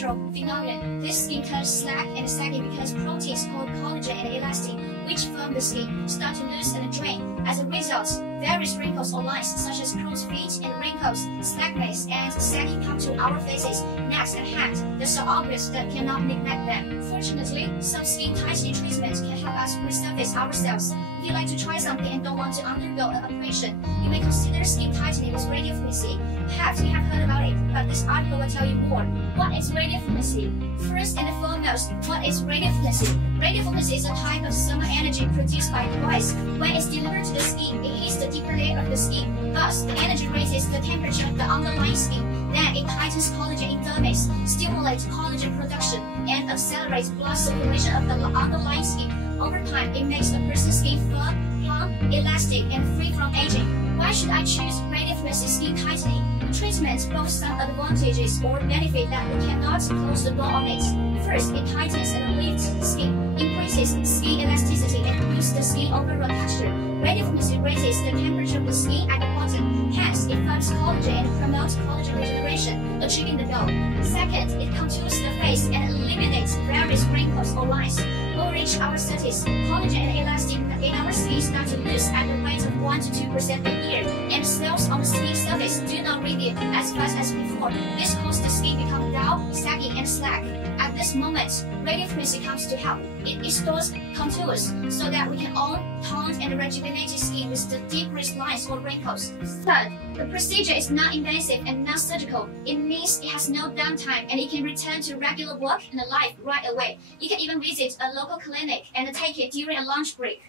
natural phenomenon. This skin color slack and saggy because proteins called collagen and elastin, which form the skin, start to lose and drain. As a result, various wrinkles or lines such as crow's feet and wrinkles, slackness, and sagging come to our faces, necks, and hands. They're so obvious that cannot neglect them. Fortunately, some skin tightening treatments can help us resurface ourselves. If you like to try something and don't want to undergo an operation, you may consider skin tightening with radiofrequency. Perhaps you have heard about it, but this article will tell you more. What is radiofrequency? First and foremost, what is radiofrequency? Radiofrequency is a type of thermal energy produced by a device. When it's delivered to the skin, it hits the deeper layer of the skin. Thus, the energy raises the temperature of the underlying skin. Then it tightens collagen in dermis, stimulates collagen production, and accelerates blood circulation of the underlying skin. Over time, it makes a person's skin firm, plump, elastic, and free from aging. Why should I choose radiofrequency skin tightening? The treatment boasts some advantages or benefit that we cannot close the door on it. First, it tightens and lifts skin, increases skin elasticity, and boosts the skin overall texture. Radiofrequency raises the temperature of the skin at the bottom, hence it forms collagen and promotes collagen regeneration, achieving the goal. Second, it contours the face and eliminates various wrinkles or lines. When we reach our 30s, collagen and elastin in our skin start to lose at the rate of 1 to 2% a year, and cells on the skin surface do not renew as fast as before. This causes the skin become dull, saggy, and slack. At this moment, radiofrequency comes to help. It restores contours so that we can own toned and rejuvenated skin with the decreased lines or wrinkles. Third, the procedure is non-invasive and non-surgical. It means it has no downtime and it can return to regular work and life right away. You can even visit a local clinic and take it during a lunch break.